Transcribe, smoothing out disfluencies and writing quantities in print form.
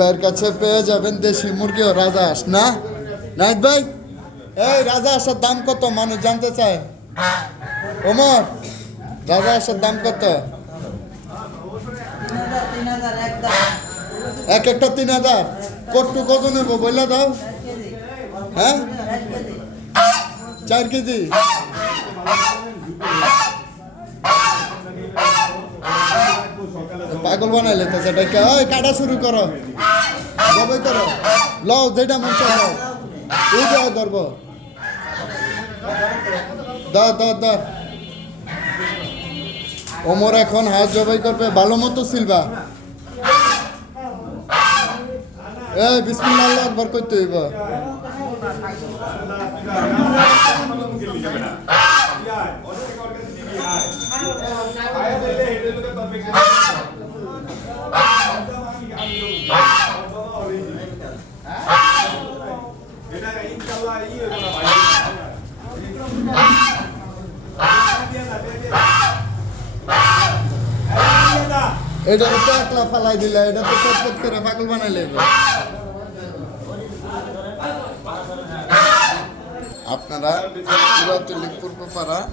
ভাইয়ের কাছে পেয়ে যাবেন দেশি মুরগি ও রাজহাঁস না নাইত ভাই। এই রাজহাঁসের দাম কত মানুষ জানতে চায়? ওমর, রাজহাঁসের দাম কত? এক একটা 3000। কট্টু কত নেব বললে দাও। হ্যাঁ, 4 কেজি। পাগল বানাইলে তো সেটাকে। ওই কাটা শুরু করো, জবাই করো, লও যেটা মন চায় লও। এই দাও ধরব, দাও দাও দাও। ওমর এখন হাত জবাই করবে, ভালো মতো সিলবা। এই বিসমিল্লাহ আল্লাহু আকবার কইতে হইব। এটা তো একলা ফালাই দিলে, এটা তো পট করে পাগল বানাইলে। আপনারা পূর্বপাড়া